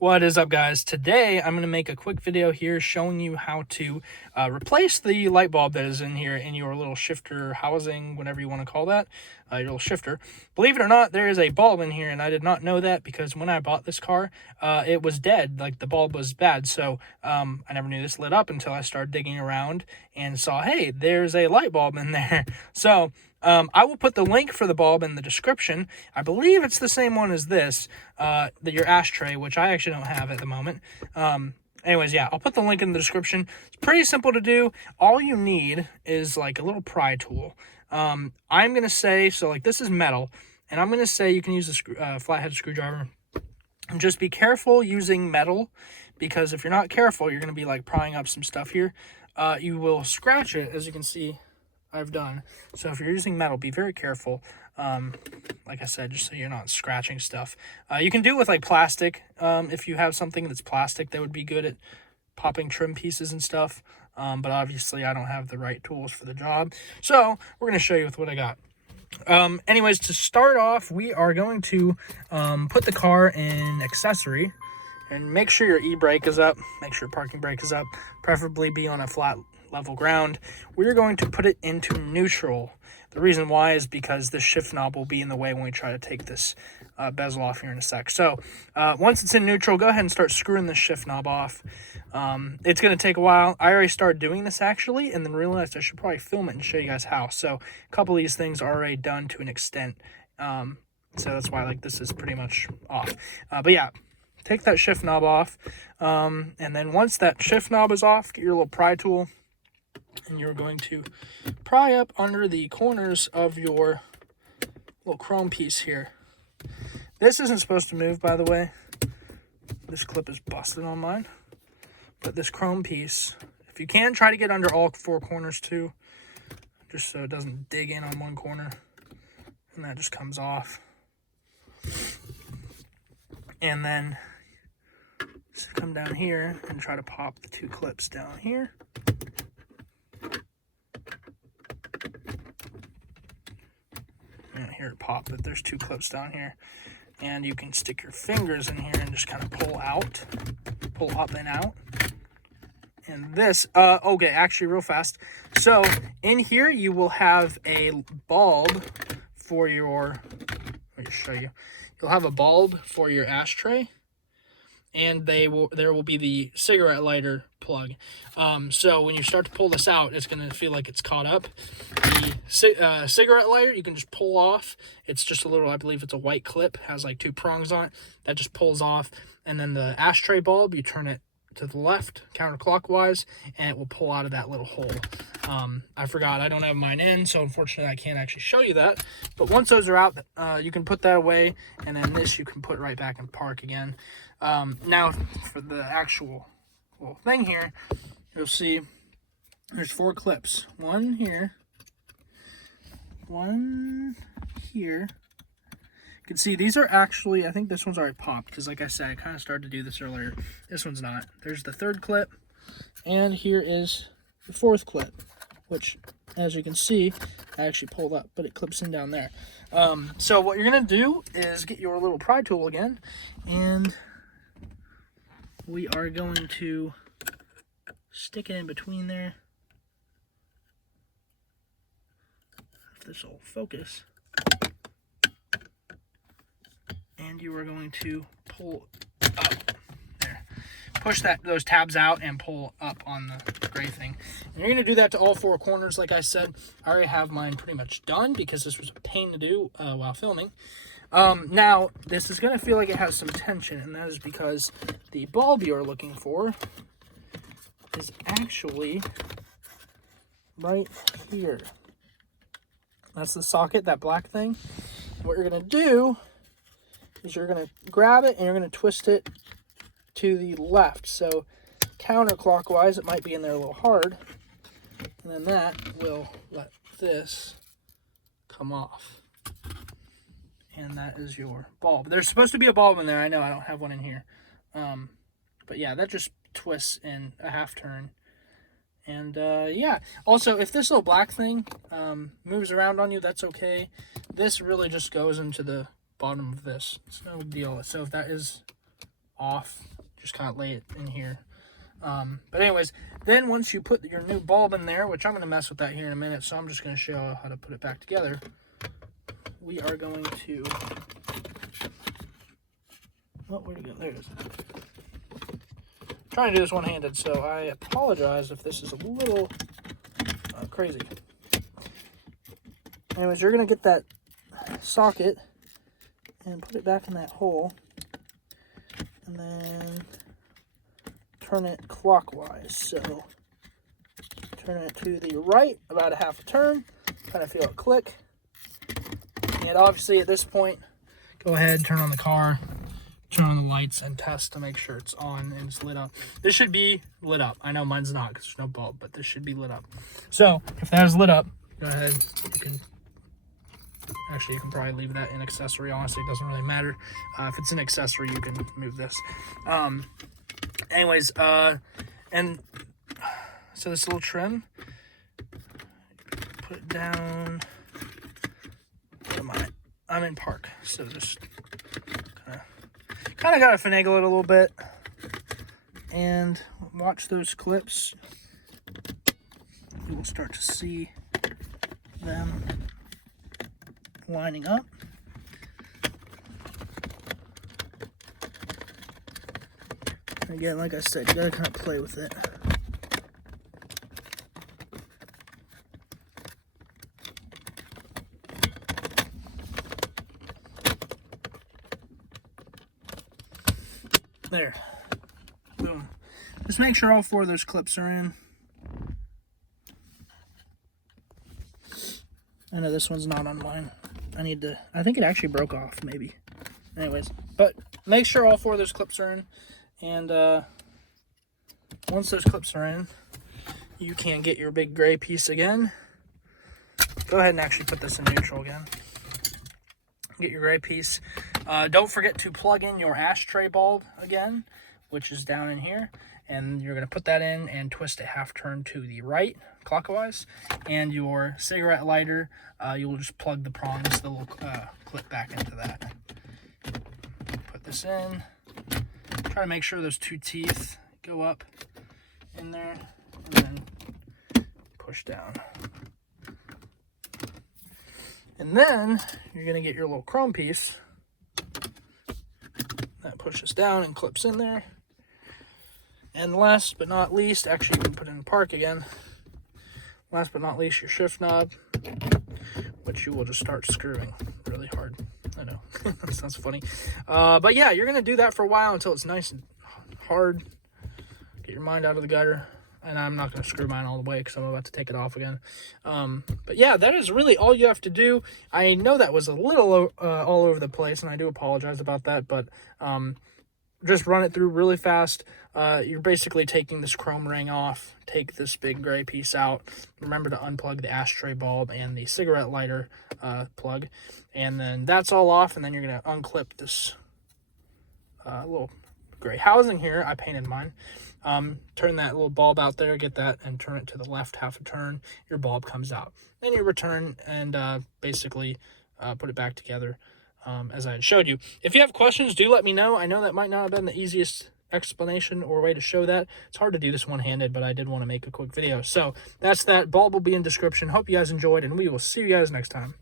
What is up, guys? Today I'm going to make a quick video here showing you how to replace the light bulb that is in here in your little shifter housing, whatever you want to call that, your little shifter. Believe it or not, there is a bulb in here, and I did not know that because when I bought this car, it was dead. Like, the bulb was bad, so I never knew this lit up until I started digging around and saw, hey, there's a light bulb in there. So I will put the link for the bulb in the description. I believe it's the same one as this, your ashtray, which I actually don't have at the moment. Anyways, yeah, I'll put the link in the description. It's pretty simple to do. All you need is like a little pry tool. I'm going to say, so like this is metal, and I'm going to say you can use a flathead screwdriver. And just be careful using metal, because if you're not careful, you're going to be like prying up some stuff here. You will scratch it, as you can see I've done. So if you're using metal, be very careful. Like I said, just so you're not scratching stuff. You can do it with like plastic. If you have something that's plastic, that would be good at popping trim pieces and stuff. But obviously I don't have the right tools for the job. So we're going to show you with what I got. Anyways, to start off, we are going to put the car in accessory. And make sure your e-brake is up. Make sure your parking brake is up. Preferably be on a flat level ground. We're going to put it into neutral. The reason why is because this shift knob will be in the way when we try to take this bezel off here in a sec. So once it's in neutral, go ahead and start screwing the shift knob off. It's going to take a while. I already started doing this actually, and then realized I should probably film it and show you guys how. So a couple of these things are already done to an extent. So that's why like this is pretty much off. But yeah, take that shift knob off. And then once that shift knob is off, get your little pry tool. And you're going to pry up under the corners of your little chrome piece here. This isn't supposed to move, by the way. This clip is busted on mine. But this chrome piece, if you can, try to get under all four corners too, just so it doesn't dig in on one corner. And that just comes off. And then just come down here and try to pop the two clips down here. You don't hear it pop, but there's two clips down here, and you can stick your fingers in here and just kind of pull up and out. And this, okay, actually real fast. So in here you will have a bulb for your, let me show you. You'll have a bulb for your ashtray, and there will be the cigarette lighter plug. So when you start to pull this out, it's going to feel like it's caught up. The cigarette lighter, you can just pull off. It's just a little, I believe it's a white clip, has like two prongs on it. That just pulls off. And then the ashtray bulb, you turn it to the left, counterclockwise, and it will pull out of that little hole. I forgot, I don't have mine in, so unfortunately I can't actually show you that. But once those are out, you can put that away, and then this you can put right back in park again. Now, for the actual little thing here, you'll see there's four clips. One here, one here. You can see these are actually, I think this one's already popped, because like I said, I kind of started to do this earlier. This one's not. There's the third clip, and here is the fourth clip, which, as you can see, I actually pulled up, but it clips in down there. So what you're going to do is get your little pry tool again, and we are going to stick it in between there. If this will focus. And you are going to pull up there. Push those tabs out and pull up on the gray thing. And you're going to do that to all four corners. Like I said, I already have mine pretty much done because this was a pain to do while filming. Now, this is going to feel like it has some tension, and that is because the bulb you're looking for is actually right here. That's the socket, that black thing. What you're going to do is you're going to grab it and you're going to twist it to the left. So counterclockwise, it might be in there a little hard. And then that will let this come off. And that is your bulb. There's supposed to be a bulb in there. I know I don't have one in here. But yeah, that just twists in a half turn. And yeah, also if this little black thing moves around on you, that's okay. This really just goes into the bottom of this. It's no big deal. So if that is off. Just kind of lay it in here. But anyways, then once you put your new bulb in there, which I'm going to mess with that here in a minute, so I'm just going to show you how to put it back together. We are going to, oh, where'd it go? There it is. I'm trying to do this one-handed, so I apologize if this is a little crazy. Anyways, you're going to get that socket and put it back in that hole, and then turn it clockwise. So turn it to the right about a half a turn, kind of feel it click. And obviously at this point, go ahead, turn on the car, turn on the lights, and test to make sure it's on and it's lit up. This should be lit up. I know mine's not because there's no bulb, but this should be lit up. So if that is lit up, go ahead. You can probably leave that in accessory. Honestly, it doesn't really matter. If it's an accessory, you can move this. Anyways, and so this little trim, put it down. What am I? I'm in park, so just kind of got to finagle it a little bit, and watch those clips. You will start to see them lining up. Again, like I said, you gotta kind of play with it. There. Boom. Just make sure all 4 of those clips are in. I know this one's not on mine. I think it actually broke off, maybe. Anyways, but make sure all 4 of those clips are in. And once those clips are in, you can get your big gray piece again. Go ahead and actually put this in neutral again. Get your gray piece. Don't forget to plug in your ashtray bulb again, which is down in here. And you're going to put that in and twist it half turn to the right, clockwise. And your cigarette lighter, you'll just plug the prongs, the little clip back into that. Put this in. Try to make sure those 2 teeth go up in there, and then push down. And then you're going to get your little chrome piece that pushes down and clips in there. And last but not least, actually you can put it in park again. Last but not least, your shift knob, which you will just start screwing really hard. I know, that sounds funny. But yeah, you're going to do that for a while until it's nice and hard. Get your mind out of the gutter. And I'm not going to screw mine all the way because I'm about to take it off again. But yeah, that is really all you have to do. I know that was a little all over the place, and I do apologize about that. But just run it through really fast. You're basically taking this chrome ring off. Take this big gray piece out. Remember to unplug the ashtray bulb and the cigarette lighter plug. And then that's all off. And then you're going to unclip this little gray housing here. I painted mine. Turn that little bulb out there, get that, and turn it to the left half a turn. Your bulb comes out. Then you return and basically put it back together as I had showed you. If you have questions, do let me know. I know that might not have been the easiest explanation or way to show that. It's hard to do this one-handed, but I did want to make a quick video. So that's that. Bulb will be in description. Hope you guys enjoyed, and we will see you guys next time.